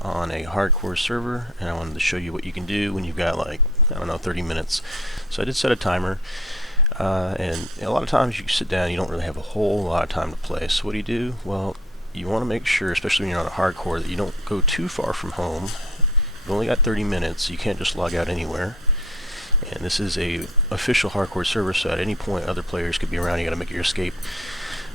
on a hardcore server, and I wanted to show you what you can do when you've got, like, I don't know, 30 minutes. So I did set a timer, and a lot of times you sit down, you don't really have a whole lot of time to play. So what do? Well, you want to make sure, especially when you're on a hardcore, that you don't go too far from home. You've only got 30 minutes, so you can't just log out anywhere. And this is a official hardcore server, so at any point other players could be around. You got to make your escape.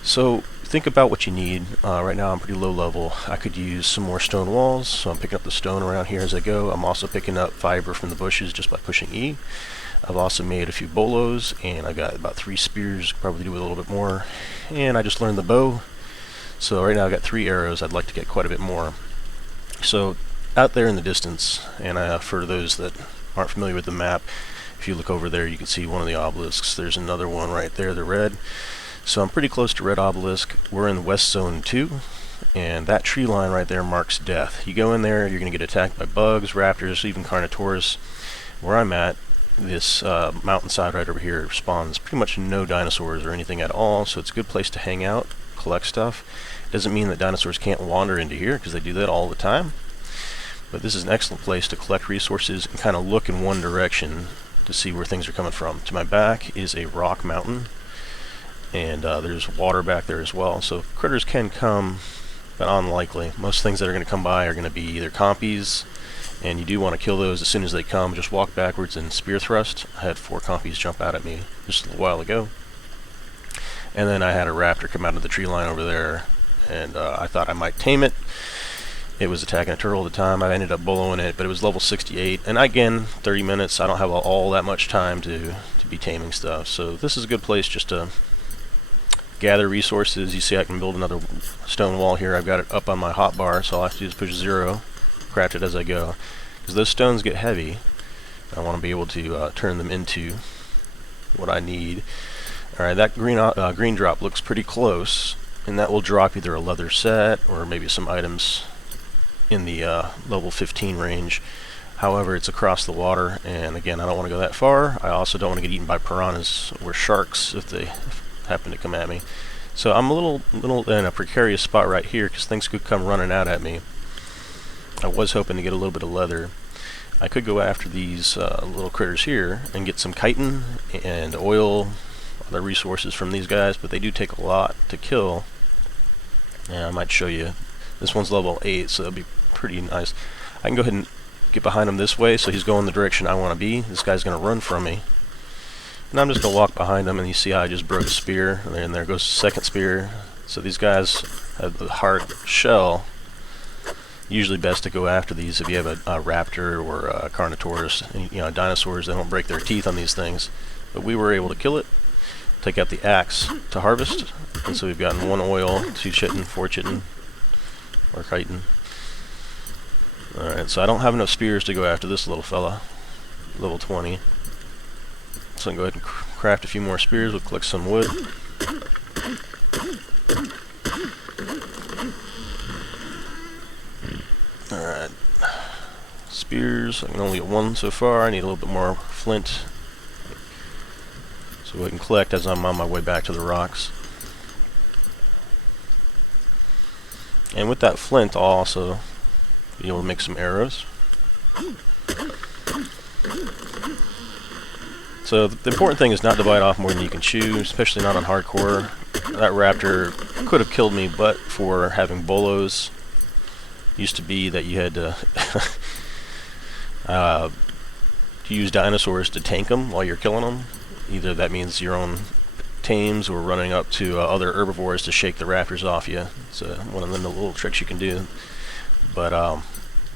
So think about what you need. Right now I'm pretty low level. I could use some more stone walls, so I'm picking up the stone around here as I go. I'm also picking up fiber from the bushes just by pushing E. I've also made a few bolos, and I got about 3 spears, probably do with a little bit more. And I just learned the bow, so right now I've got 3 arrows. I'd like to get quite a bit more. So out there in the distance, and for those that aren't familiar with the map, if you look over there you can see one of the obelisks. There's another one right there, the red. So I'm pretty close to red obelisk. We're in West Zone 2, and that tree line right there marks death. You go in there, you're going to get attacked by bugs, raptors, even carnotaurus. Where I'm at, this mountainside right over here spawns pretty much no dinosaurs or anything at all, so it's a good place to hang out, collect stuff. Doesn't mean that dinosaurs can't wander into here, because they do that all the time. But this is an excellent place to collect resources and kind of look in one direction to see where things are coming from. To my back is a rock mountain, and there's water back there as well, so critters can come, but unlikely. Most things that are going to come by are going to be either compies, and you do want to kill those as soon as they come. Just walk backwards and spear thrust. I had 4 compies jump out at me just a little while ago, and then I had a raptor come out of the tree line over there, and I thought I might tame it. It was attacking a turtle at the time. I ended up boloing it, but it was level 68. And again, 30 minutes, I don't have all that much time to be taming stuff. So this is a good place just to gather resources. You see I can build another stone wall here. I've got it up on my hotbar, so all I have to do is push 0, craft it as I go. Because those stones get heavy, I want to be able to turn them into what I need. Alright, that green drop looks pretty close, and that will drop either a leather set or maybe some items in the level 15 range. However, it's across the water, and again, I don't want to go that far. I also don't want to get eaten by piranhas or sharks if they happen to come at me. So I'm a little in a precarious spot right here, because things could come running out at me. I was hoping to get a little bit of leather. I could go after these little critters here and get some chitin and oil, other resources from these guys, but they do take a lot to kill. And I might show you. This one's level 8, so that'll be pretty nice. I can go ahead and get behind him this way, so he's going the direction I want to be. This guy's going to run from me. And I'm just going to walk behind him, and you see how I just broke a spear, and there goes the second spear. So these guys have the hard shell. Usually best to go after these if you have a raptor or a carnotaurus. You know, dinosaurs, they don't break their teeth on these things. But we were able to kill it, take out the axe to harvest, and so we've gotten 1 oil, 2 chitin, 4 chitin, or chitin. Alright, so I don't have enough spears to go after this little fella, level 20. So I can go ahead and craft a few more spears. We'll collect some wood. Alright, spears. I can only get 1 so far. I need a little bit more flint, so I can collect as I'm on my way back to the rocks. And with that flint, I'll also be able to make some arrows. So the important thing is not to bite off more than you can chew, especially not on hardcore. That raptor could have killed me, but for having bolos. Used to be that you had to use dinosaurs to tank them while you're killing them. Either that means your own tames or running up to other herbivores to shake the raptors off you. It's one of the little tricks you can do. But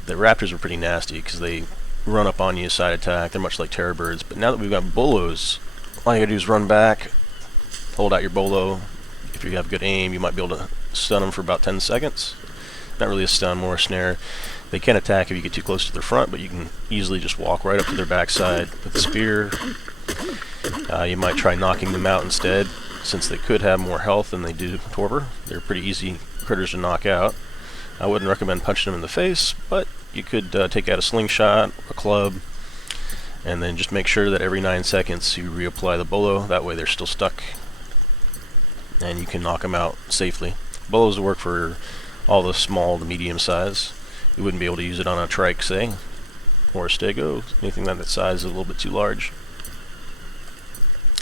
the raptors are pretty nasty because they run up on you, side attack. They're much like terror birds. But now that we've got bolos, all you gotta do is run back, hold out your bolo. If you have good aim, you might be able to stun them for about 10 seconds. Not really a stun, more a snare. They can attack if you get too close to their front, but you can easily just walk right up to their backside with the spear. You might try knocking them out instead, since they could have more health than they do torpor. They're pretty easy critters to knock out. I wouldn't recommend punching them in the face, but you could take out a slingshot, a club, and then just make sure that every 9 seconds you reapply the bolo. That way they're still stuck, and you can knock them out safely. Bolos work for all the small to medium size. You wouldn't be able to use it on a trike, say, or a stego, anything that size is a little bit too large.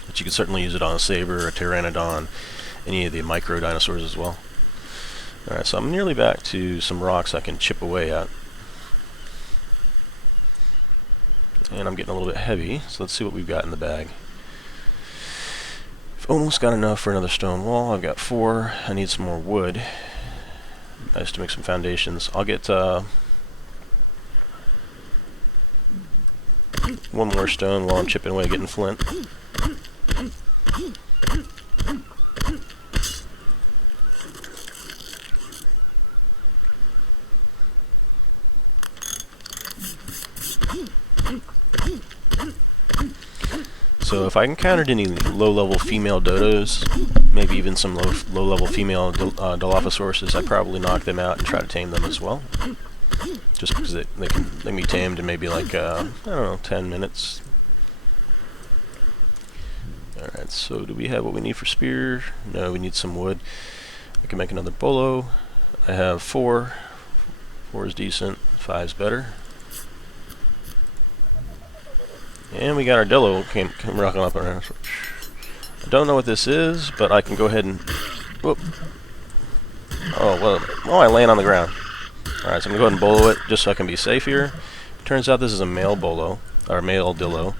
But you could certainly use it on a saber, a pteranodon, any of the micro dinosaurs as well. Alright, so I'm nearly back to some rocks I can chip away at. And I'm getting a little bit heavy, so let's see what we've got in the bag. I've almost got enough for another stone wall. I've got 4. I need some more wood. Nice to make some foundations. I'll get one more stone while I'm chipping away getting flint. So if I encountered any low-level female dodos, maybe even some low-level female Dilophosaurus, I'd probably knock them out and try to tame them as well. Just because they can be tamed in maybe like, I don't know, 10 minutes. Alright, so do we have what we need for spear? No, we need some wood. I can make another bolo. I have 4. 4 is decent. 5 is better. And we got our Dillo came rocking up around. I don't know what this is, but I can go ahead and... Whoop. Oh, well, I land on the ground. Alright, so I'm going to go ahead and bolo it just so I can be safe here. Turns out this is a male bolo, or male Dillo.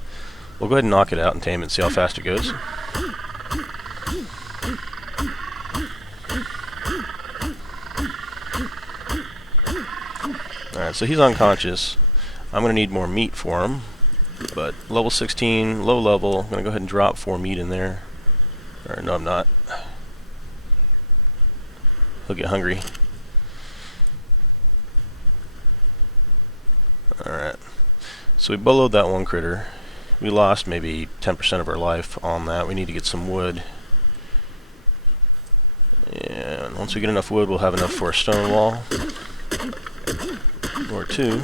We'll go ahead and knock it out and tame it and see how fast it goes. Alright, so he's unconscious. I'm going to need more meat for him. But level 16, low level, I'm going to go ahead and drop 4 meat in there. Or no, I'm not. He'll get hungry. Alright. So we boloed that one critter. We lost maybe 10% of our life on that. We need to get some wood. And once we get enough wood, we'll have enough for a stone wall. Or 2.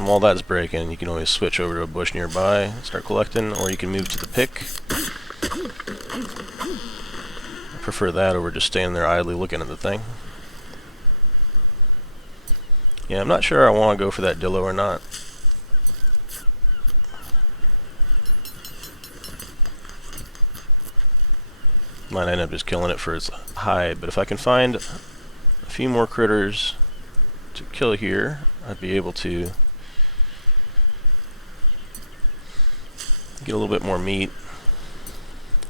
While that's breaking, you can always switch over to a bush nearby and start collecting, or you can move to the pick. I prefer that over just standing there idly looking at the thing. Yeah, I'm not sure I want to go for that Dillo or not. Might end up just killing it for its hide, but if I can find a few more critters to kill here, I'd be able to get a little bit more meat.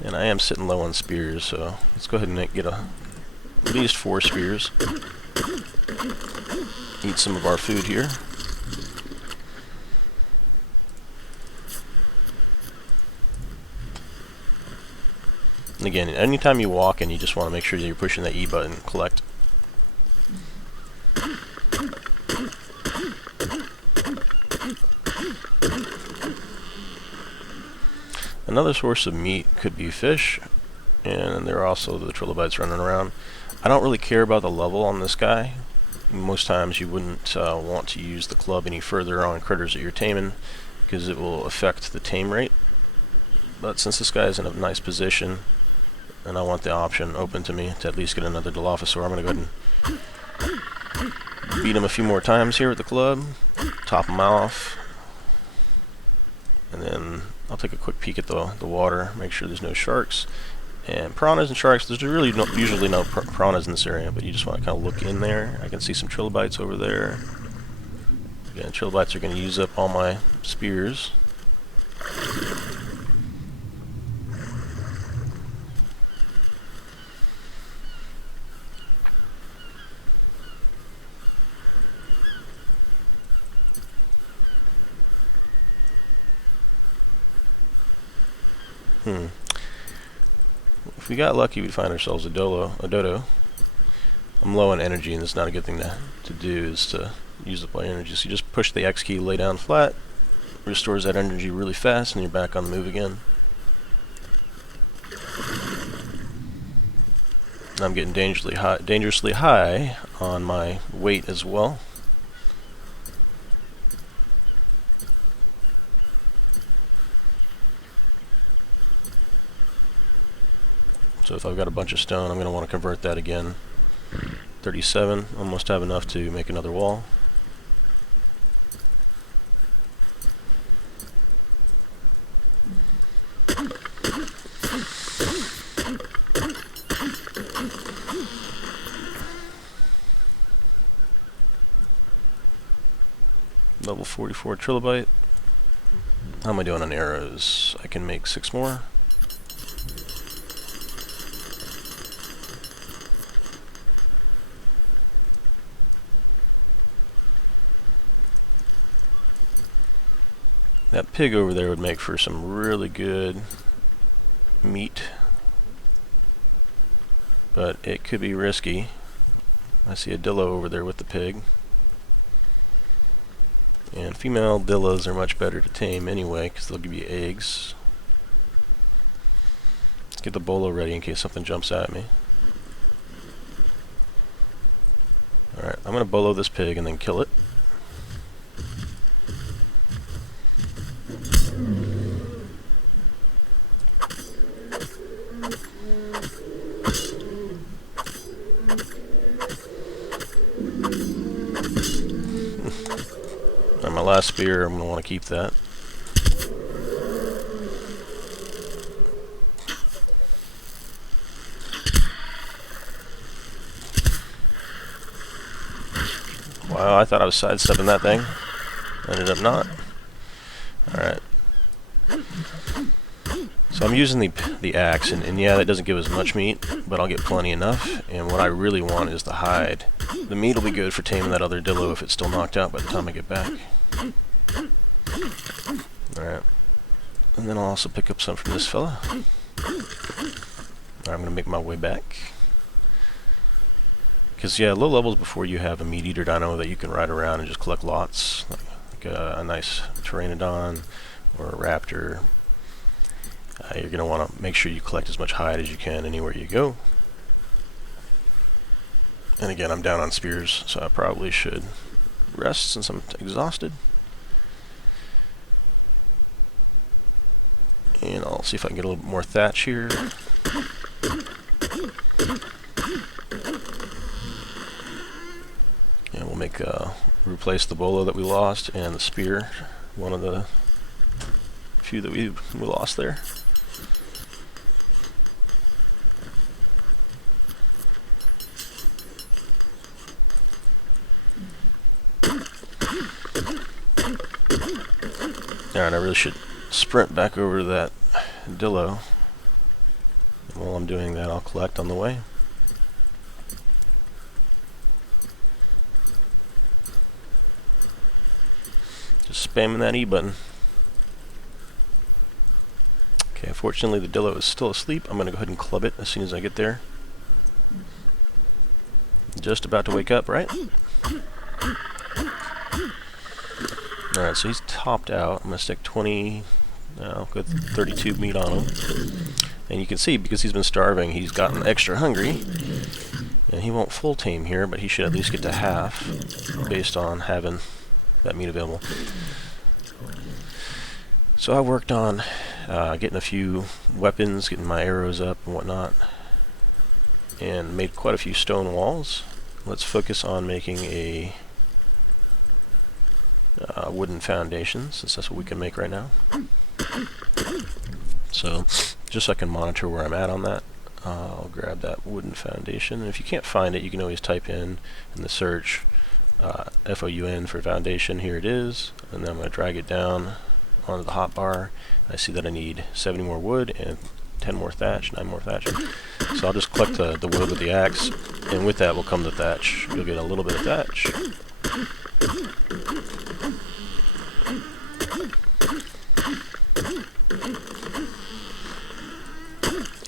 And I am sitting low on spears, so let's go ahead and get at least 4 spears. Eat some of our food here. And again, anytime you walk and you just want to make sure that you're pushing that E button, collect. Another source of meat could be fish, and there are also the trilobites running around. I don't really care about the level on this guy. Most times you wouldn't want to use the club any further on critters that you're taming, because it will affect the tame rate. But since this guy is in a nice position, and I want the option open to me to at least get another Dilophosaur, I'm going to go ahead and beat him a few more times here with the club, top him off, and then I'll take a quick peek at the water, make sure there's no sharks. And piranhas and sharks, there's really usually no piranhas in this area, but you just want to kind of look in there. I can see some trilobites over there. Again, trilobites are going to use up all my spears. If we got lucky, we'd find ourselves a dodo. I'm low on energy, and it's not a good thing to do, is to use up my energy. So you just push the X key, lay down flat, restores that energy really fast, and you're back on the move again. And I'm getting dangerously high on my weight as well. So if I've got a bunch of stone, I'm going to want to convert that again. 37, almost have enough to make another wall. Level 44 trilobite. How am I doing on arrows? I can make 6 more. That pig over there would make for some really good meat, but it could be risky. I see a dillo over there with the pig. And female dillos are much better to tame anyway, because they'll give you eggs. Let's get the bolo ready in case something jumps at me. Alright, I'm going to bolo this pig and then kill it. On my last spear, I'm going to want to keep that. Wow, I thought I was sidestepping that thing. Ended up not. Alright. So I'm using the axe, and yeah, that doesn't give us much meat, but I'll get plenty enough. And what I really want is the hide. The meat will be good for taming that other dillo if it's still knocked out by the time I get back. Alright. And then I'll also pick up some from this fella. Alright, I'm going to make my way back. Because, yeah, low levels before you have a meat eater dino that you can ride around and just collect lots. Like a nice pteranodon or a raptor. You're going to want to make sure you collect as much hide as you can anywhere you go. And again, I'm down on spears, so I probably should rest since I'm exhausted. And I'll see if I can get a little bit more thatch here. And we'll make replace the bolo that we lost and the spear, one of the few that we lost there. Alright, I really should sprint back over to that dillo. And while I'm doing that, I'll collect on the way. Just spamming that E button. Okay, unfortunately the dillo is still asleep. I'm going to go ahead and club it as soon as I get there. Just about to wake up, right? Alright, so he's topped out. I'm going to stick 20, good 32 meat on him. And you can see, because he's been starving, he's gotten extra hungry. And he won't full tame here, but he should at least get to half, based on having that meat available. So I worked on getting a few weapons, getting my arrows up and whatnot, and made quite a few stone walls. Let's focus on making a wooden foundation, since that's what we can make right now. So just so I can monitor where I'm at on that, I'll grab that wooden foundation. And if you can't find it, you can always type in the search FOUN for foundation. Here it is, and then I'm going to drag it down onto the hotbar. I see that I need 70 more wood and 10 more thatch, 9 more thatch. So I'll just collect the wood with the axe, and with that will come the thatch. You'll get a little bit of thatch.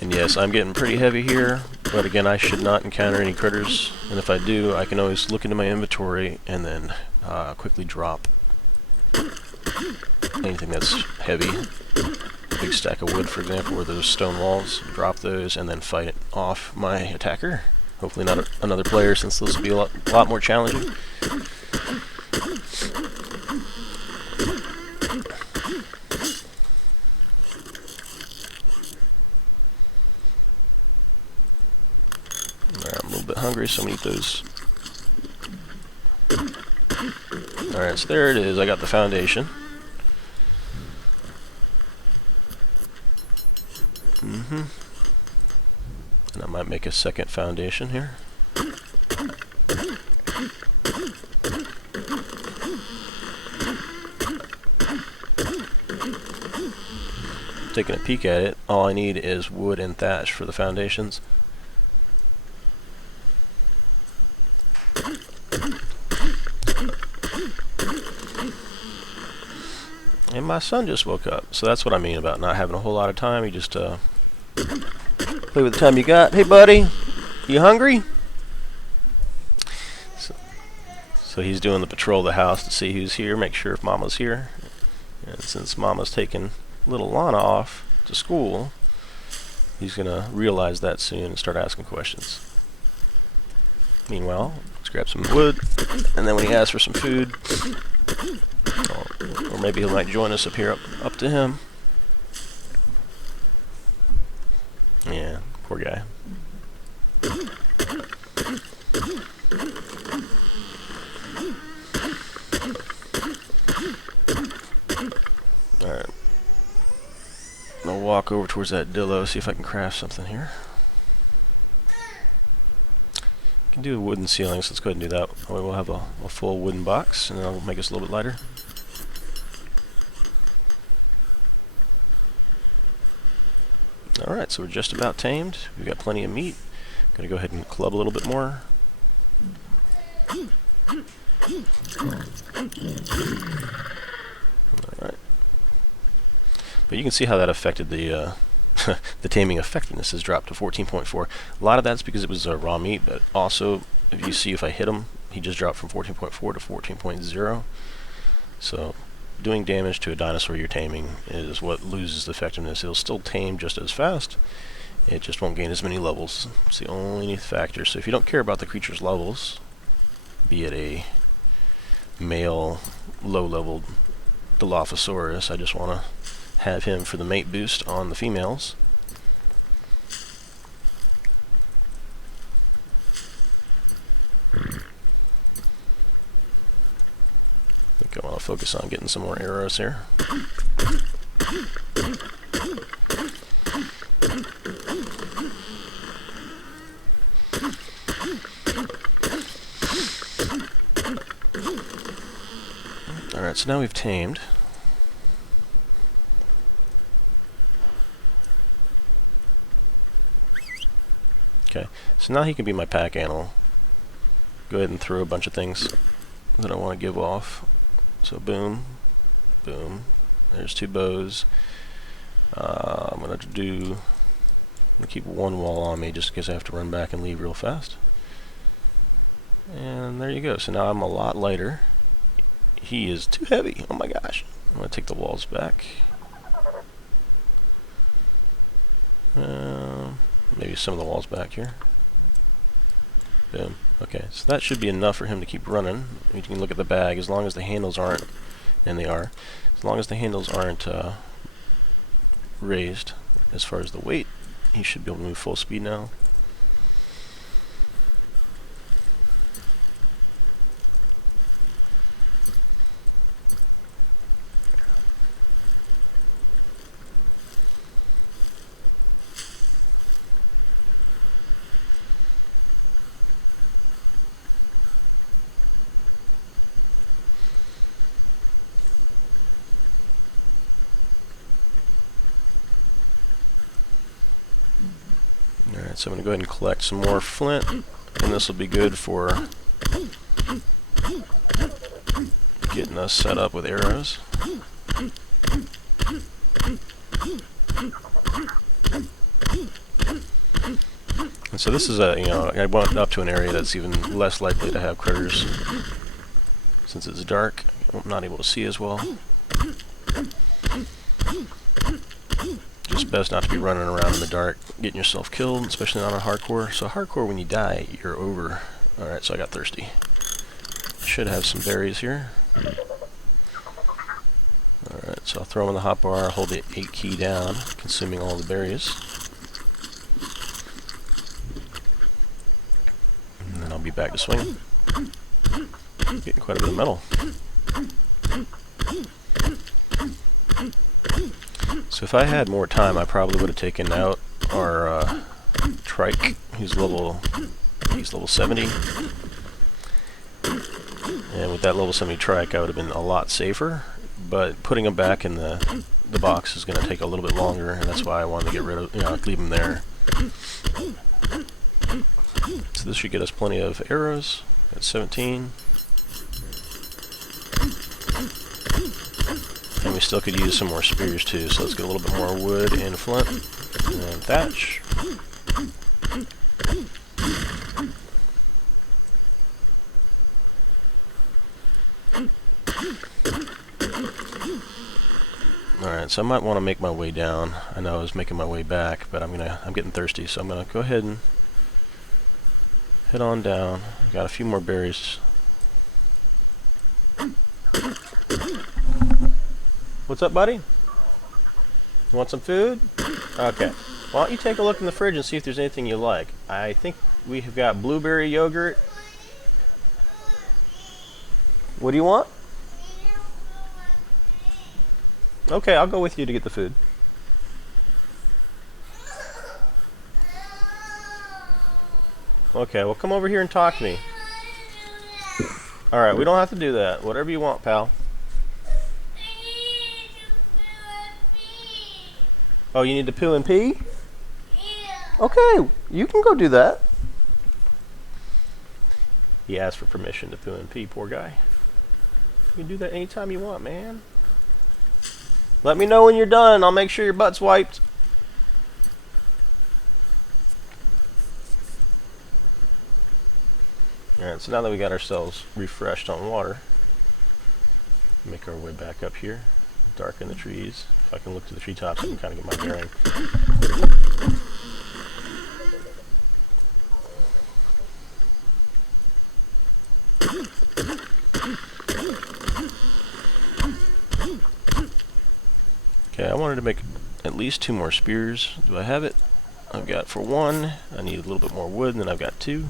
And yes, I'm getting pretty heavy here, but again, I should not encounter any critters, and if I do, I can always look into my inventory and then quickly drop anything that's heavy. A big stack of wood, for example, or those stone walls, drop those and then fight it off my attacker. Hopefully not another player, since this will be a lot more challenging. hungry, so I'm gonna eat those. Alright, so there it is. I got the foundation. And I might make a second foundation here. Taking a peek at it, all I need is wood and thatch for the foundations. And my son just woke up, so that's what I mean about not having a whole lot of time. You just play with the time you got. Hey buddy, you hungry? So he's doing the patrol of the house to see who's here, make sure if Mama's here. And since Mama's taking little Lana off to school, he's gonna realize that soon and start asking questions. Meanwhile, let's grab some wood, and then when he asks for some food, or maybe he might join us up here, up to him. Yeah, poor guy. Alright. I'll walk over towards that dillo, see if I can craft something here. I can do a wooden ceiling, so let's go ahead and do that. That way we'll have a full wooden box, and that'll make us a little bit lighter. Alright, so we're just about tamed. We've got plenty of meat. Gonna go ahead and club a little bit more. Alright. But you can see how that affected the the taming effectiveness has dropped to 14.4. A lot of that's because it was raw meat, but also if you see if I hit him, he just dropped from 14.4 to 14.0. So doing damage to a dinosaur you're taming is what loses the effectiveness. It'll still tame just as fast. It just won't gain as many levels. It's the only factor. So if you don't care about the creature's levels, be it a male, low-leveled Dilophosaurus, I just want to have him for the mate boost on the females. I think I want to focus on getting some more arrows here. Alright, so now we've tamed. Okay, so now he can be my pack animal. Go ahead and throw a bunch of things that I want to give off. So boom, boom. There's 2 bows. I'm gonna keep one wall on me just in case I have to run back and leave real fast. And there you go. So now I'm a lot lighter. He is too heavy. Oh my gosh. I'm gonna take the walls back. Maybe some of the walls back here. Boom. Okay, so that should be enough for him to keep running. You can look at the bag, as long as the handles aren't, and they are, as long as the handles aren't raised as far as the weight, he should be able to move full speed now. Alright, so I'm going to go ahead and collect some more flint, and this will be good for getting us set up with arrows. And so this is a, I went up to an area that's even less likely to have critters. Since it's dark, I'm not able to see as well. Just best not to be running around in the dark, getting yourself killed, especially on a hardcore. So hardcore, when you die, you're over. Alright, so I got thirsty. Should have some berries here. Alright, so I'll throw them in the hotbar, hold the 8 key down, consuming all the berries. back to swinging. Getting quite a bit of metal. So if I had more time, I probably would have taken out our trike. He's level 70. And with that level 70 trike, I would have been a lot safer. But putting him back in the box is going to take a little bit longer, and that's why I wanted to get rid of, leave him there. So this should get us plenty of arrows at 17. And we still could use some more spears too, so let's get a little bit more wood and flint and thatch. Alright, so I might want to make my way down. I know I was making my way back, but I'm getting thirsty, so I'm gonna go ahead and head on down. Got a few more berries. What's up, buddy? You want some food? Okay. Why don't you take a look in the fridge and see if there's anything you like. I think we have got blueberry yogurt. What do you want? Okay, I'll go with you to get the food. Okay, well come over here and talk to me. Alright, we don't have to do that. Whatever you want, pal. Oh, you need to poo and pee? Yeah. Okay, you can go do that. He asked for permission to poo and pee, poor guy. You can do that anytime you want, man. Let me know when you're done. I'll make sure your butt's wiped. Alright, so now that we got ourselves refreshed on water, make our way back up here, darken the trees. If I can look to the treetops, I can kind of get my bearing. Okay, I wanted to make at least 2 more spears. Do I have it? I've got, for 1, I need a little bit more wood, and then I've got 2.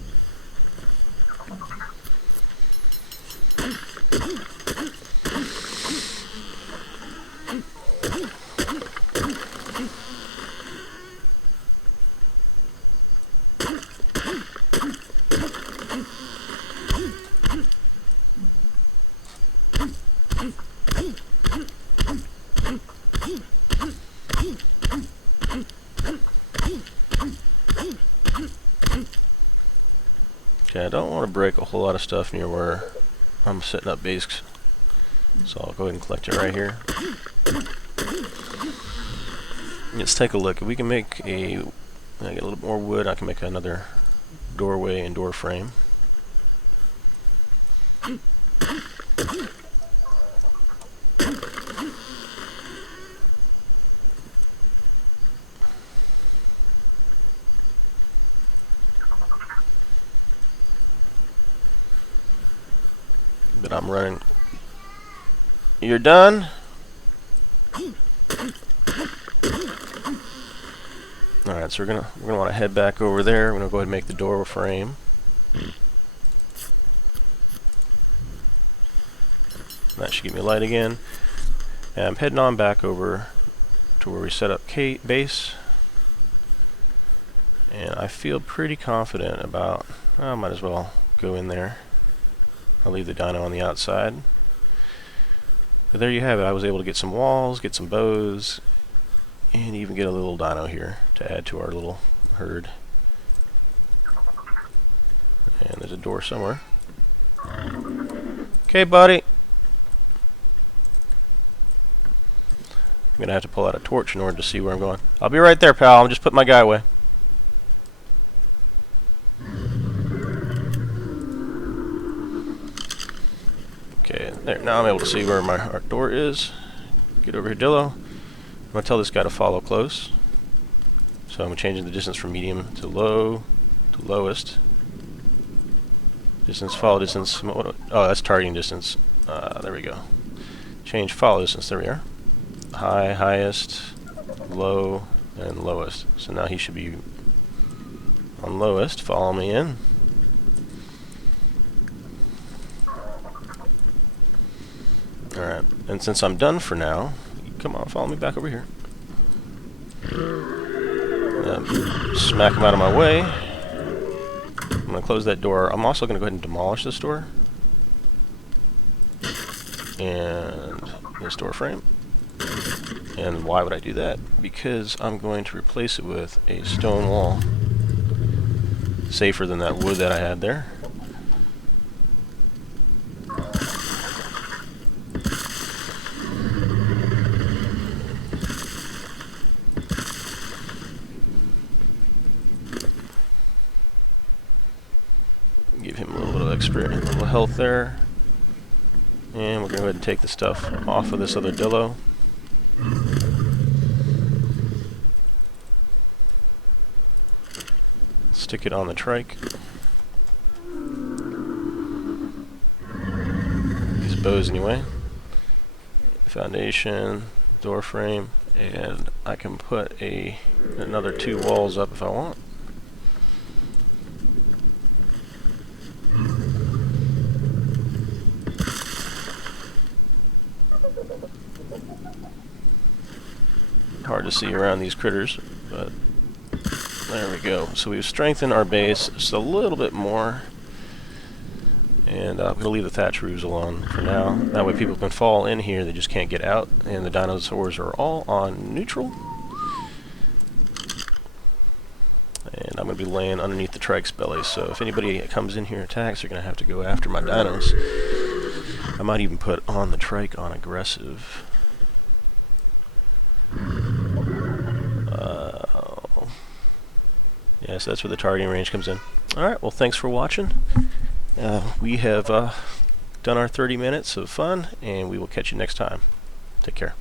Okay, I don't want to break a whole lot of stuff near where I'm setting up base, so I'll go ahead and collect it right here. Let's take a look. If we can make I get a little more wood, I can make another doorway and door frame. But I'm running. You're done? Alright, so we're gonna want to head back over there. We're gonna go ahead and make the door frame. That should give me light again. And I'm heading on back over to where we set up base. And I feel pretty confident about, I might as well go in there. I'll leave the dino on the outside. But there you have it. I was able to get some walls, get some bows, and even get a little dino here to add to our little herd. And there's a door somewhere. Okay, buddy. I'm going to have to pull out a torch in order to see where I'm going. I'll be right there, pal. I'll just put my guy away. Okay, there. Now I'm able to see where our door is. Get over here, Dillo. I'm going to tell this guy to follow close. So I'm changing the distance from medium to low to lowest. Distance, follow distance. Oh, that's targeting distance. There we go. Change follow distance. There we are. High, highest, low, and lowest. So now he should be on lowest. Follow me in. Alright, and since I'm done for now, come on, follow me back over here. Smack him out of my way. I'm going to close that door. I'm also going to go ahead and demolish this door. And this door frame. And why would I do that? Because I'm going to replace it with a stone wall. Safer than that wood that I had there. Give him a little bit of experience, a little health there. And we're going to go ahead and take the stuff off of this other dillo. Stick it on the trike. These bows anyway. Foundation, door frame, and I can put another 2 walls up if I want. Hard to see around these critters, but there we go. So we've strengthened our base just a little bit more, and I'm going to leave the thatch roofs alone for now. That way people can fall in here, they just can't get out, and the dinosaurs are all on neutral. And I'm going to be laying underneath the trike's belly, so if anybody comes in here and attacks, they're going to have to go after my dinos. I might even put on the trike on aggressive. Yes, that's where the targeting range comes in. Alright, well thanks for watching. We have done our 30 minutes of fun, and we will catch you next time. Take care.